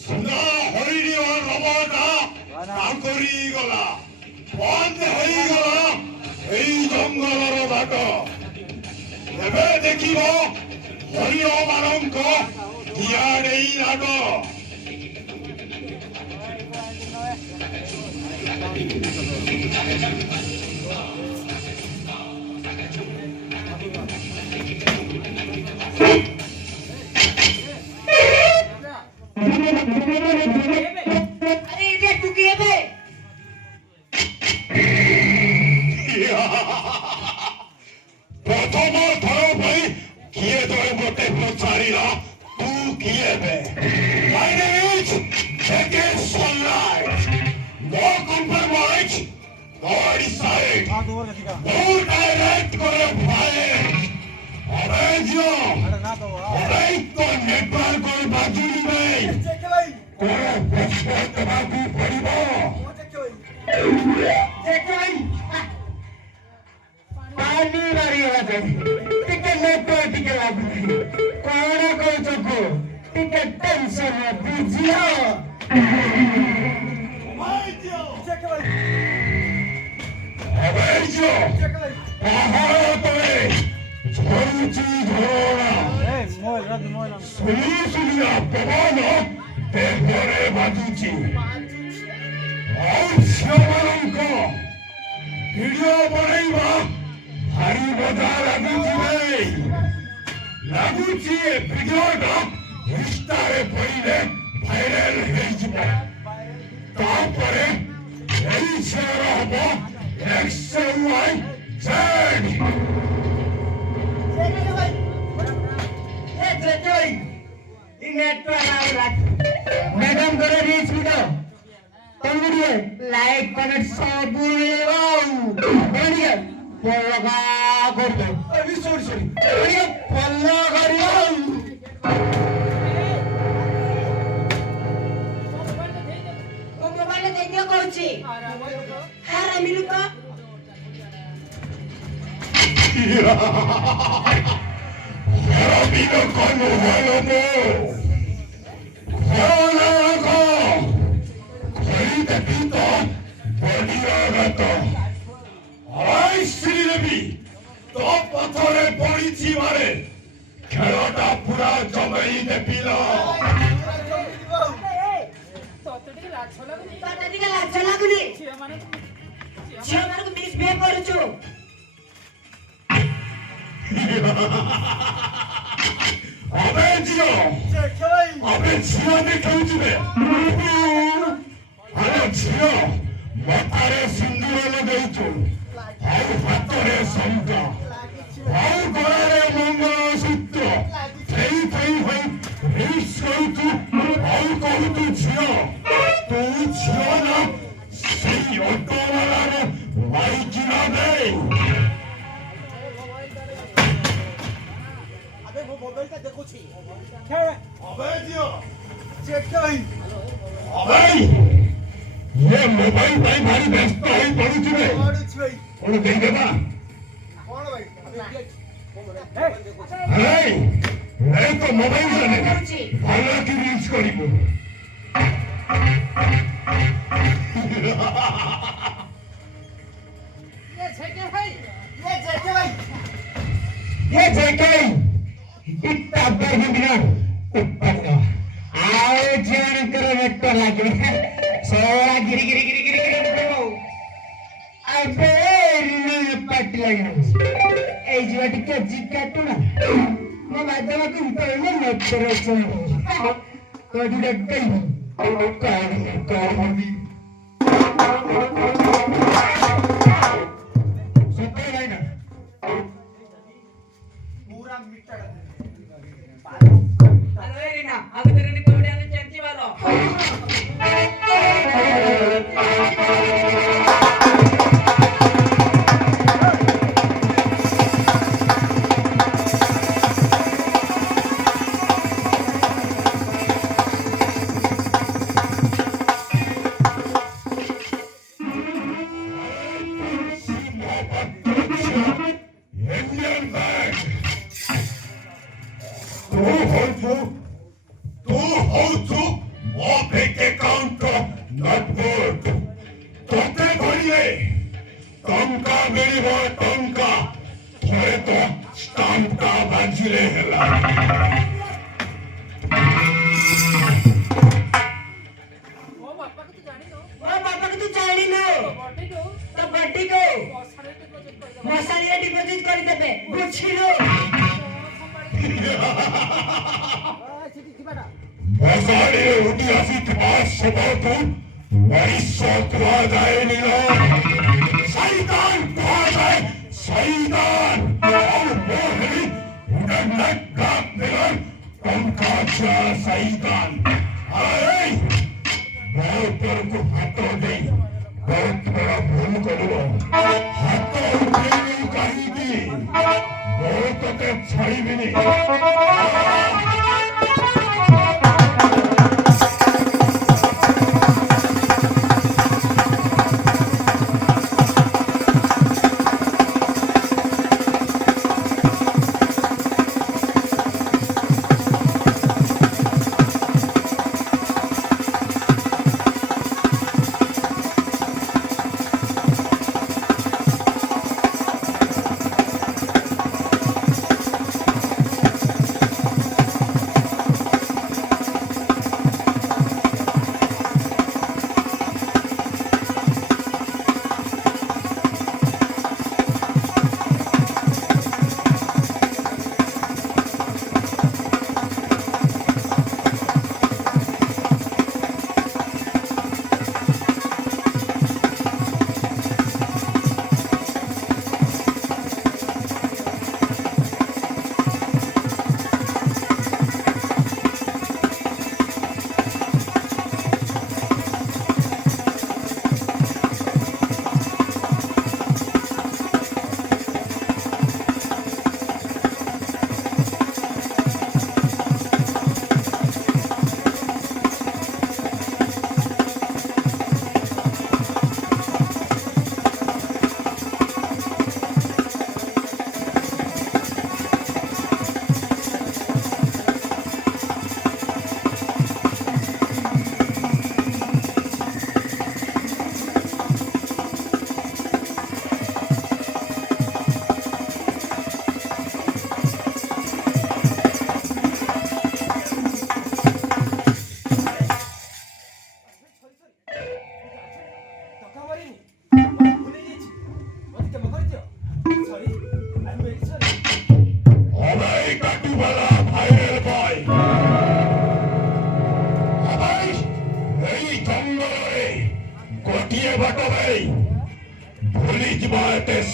ସୁନା ହରିଣ ରବଟା ତାଙ୍କରି ଗଲା ବନ୍ଦ ହେଇଗଲା ଏଇ ଜଙ୍ଗଲର ବାଟ ଏବେ ଦେଖିବ ହରିଣ ମାନଙ୍କ ଇଆଡ଼େଇ ରାଗ प्रथम थर भाई किए तो गोटे पचारिला तू किए बे my name is JK sunlight no compromise no decide no direct करे भाई अबे जो अरे तो नेपाल कोई बाजू नहीं कोरे प्रश्न तबाकू पड़िबो जेके भाई पानी मारी वाले टिके नेटो टिके लागू कौन को चको टिके टेंशन है बुझियो अबे जो पहाड़ तले झरुची झरोना सुनिया पवन पेपरे बाजुची और श्यामलंको वीडियो बनाइबा भारी मजा ଲାଗୁଛି ଏ ଭିଡିଓଟା ଇନଷ୍ଟାରେ ପଡ଼ିଲେ ଭାଇରାଲ ହେଇଯିବ ତାପରେ ଏଇ ଝିଅର ହବ XYZ मैडम करे रीच वीडियो तुम वीडियो लाइक कमेंट सब बढ़िया पल्लगा करते अभी सॉरी बढ़िया पल्ला करियो ओ मोबाइल देखियो कोची हारा मिलु तो हारा मिलु कोन मोबाइल मो हारा को खरीद पीतो बढ़िया रहता हाय श्रीदेवी तो पथरे पड़ीची मारे खेलटा पूरा जमई देपिला तोते लाज लागुनी छिया माने को मिस बे करछु अबे जियो अबे छिया देखौछु बे अरे छिया मथारे सिंदूर लगौछु ଆଉ ହାତରେ ଶଙ୍ଖ ଆଉ ଗଳାରେ ମଙ୍ଗଳସୂତ୍ର ସେଇ ହୋଇ ରିଲ୍ସ କରୁଛୁ ଆଉ କହୁଛୁ ଝିଅ ତୁ ଝିଅ ନା ସେଇ ଅଟୋବାଲାର ମାଇକି ନା ଦେ ଆବେ ମୋ ମୋବାଇଲଟା ଦେଖୁଛି ଅବେ ଝିଅ ଚେକ୍ କର ଅବେ ये मोबाइल भाई भारी व्यस्त होई पडुछु रे कोन देई देबा कोन भाई हे हे तो मोबाइल जाने भाला की रील्स करिबो ये जेके इतना बड़ बिना ऊपर आओ जान करे नेट लागे सोला गिरी अबे रील पार्टी लगना ए जीवाटी के जिकाटू ना मैं माध्यम को पहले नेट करे चल तो डायरेक्ट कर भी सुपर भाई ना पूरा मिटा अरे रीना अभी तेरे ने कोड़े ने चेक वालो ଅଫେକେ କାଉଣ୍ଟ ନୋଟବୁକ୍ ତୋତେ ଧରିଲେ ଟଙ୍କା ମିଳିବ ଟଙ୍କା ଥରେ ତ ଷ୍ଟାମ୍ପଟା ବାଜିଲେ ହେଲା ମୋ ବାପାକୁ ତୁ ଜାଣିନୁ ତ ବଡିକୁ ମଶାଣିରେ ଡିପୋଜିଟ୍ କରିଦେବେ ବୁଝିଲୁ ମଶାଣିରେ ଉଠି ଆସିଥିବା ଶବକୁ ମଣିଷ କୁହାଯାଏନି ନା ଶୈତାନ କୁହାଯାଏ ଶୈତାନ ଆଉ ମୋ ହେଲି ଗୋଟେ ନେକଡାକ ଦେଗର ଟଙ୍କା ଛୁଆ ଶୈତାନ ଆରେ ମୋ ଉପରକୁ ହାତ ଦେଇ ବହୁତ ବଡ଼ ଭୁଲ କରିବ ହାତ ଉଠେଇବି କାହିଁକି ମୁଁ ତତେ ଛାଡ଼ିବିନି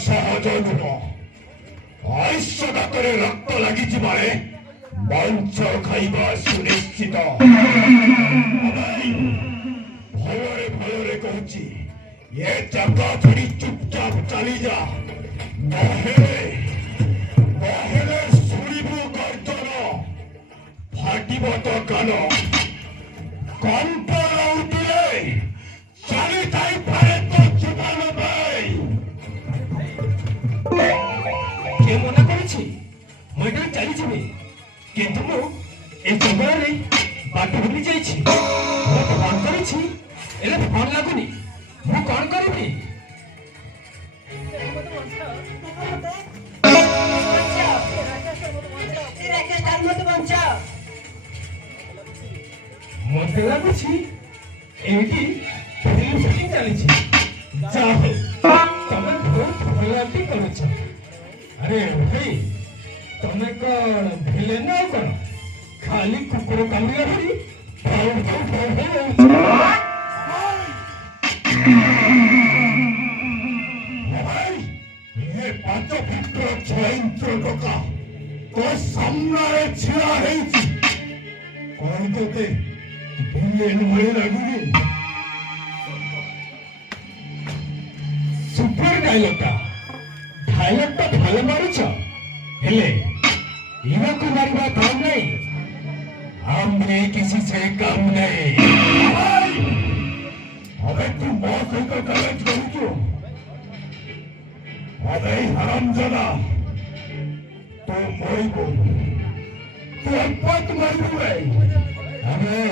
ସହଜ ନୁହଁ ଆଇସ ଡାକରେ ରକ୍ତ ଲାଗିଯିବାରେ ମାଂସ ଖାଇବା ସୁନିଶ୍ଚିତ ଭୟରେ ଭୟରେ କହୁଛି ଏ ଜାଗା ଛାଡ଼ି ଚୁପଚାପ ଚାଲିଯା ନହେଲେ ଶୁଣିବୁ ଗର୍ଜନ ଫାଟିବ ତ କାନ କମ୍ପନ ଉଠିଲେ ଚାଲିଥାଇପାରେ ତ ଜୀବନ ପାଇଁ কে মনে করেছি ମୁଁ ଏଠାରେ ଚାଲିଯିବି କିନ୍ତୁ ମୁଁ ଏ ଜଙ୍ଗଲରେ ବାଟ ଭୁଲି ଯାଇଛି ମୁଁ ଫୋନ୍ କରିଛି ହେଲେ ଫୋନ୍ ଲାଗୁନି ମୁଁ କ'ଣ କରିବି ମତେ ଲାଗୁଛି ଏଇଠି ଫିଲ୍ମ ସୁଟିଂ ଚାଲିଛି ଯାହା ହଉ ତମେ ବହୁତ ଭଲ ଆକ୍ଟିଂ କରୁଛ अरे भाई तुम्हें कौन भिले ना कौन खाली कुकुर कामड़िया भरी ये 5 फुट 6 इंच टोका तो सामने छिड़ा है कौन तोते भिलेन भले लगुनी सुपर डायलॉग डायलॉगटा ভালো মারুছ হেলে ইনাকু মারিবা কাম নাই हमने किसी से काम नहीं अबे तू मौत होकर गलत करू क्यों अबे हरामजादा तू मरिबो तू अपत मरिबो अबे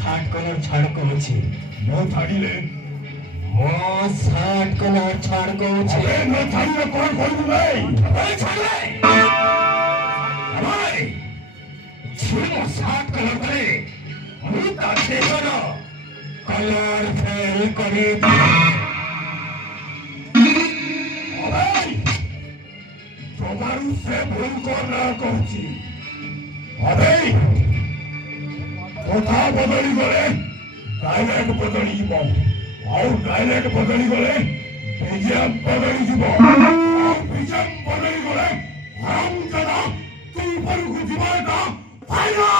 ସାର୍ଟ କଲର ଛାଡ଼ କହୁଛି ନ ଛାଡ଼ିଲେ ମୋ ସାର୍ଟ କଲର ଛାଡ଼ କହୁଛି ଅବେ ନ ଛାଡ଼ିଲେ କ'ଣ କରିବୁ ଭାଇ ଛାଡ଼ିଲେ ଭାଇ ଝିଅ ମୋ ସାର୍ଟ କଲର କରେ ମୁଁ ତା ଦେହର କଲର ଫେଲ୍ କରିବି ଅବେ ଜମାରୁ ସେ ଭୁଲ କର କହୁଛି ଅବେ କଥା ବଦଳି ଗଲେ ଡାଇଲେକ୍ଟ ବଦଳିଯିବ ଆଉ ଡାଇଲେକ୍ଟ ବଦଳି ଗଲେ ବିଜୟ ବଦଳିଯିବ ଆଉ ବିଜୟ ବଦଳି ଗଲେ ତୁ ଉପରକୁ ଯିବାଟା ଫାଇନାଲ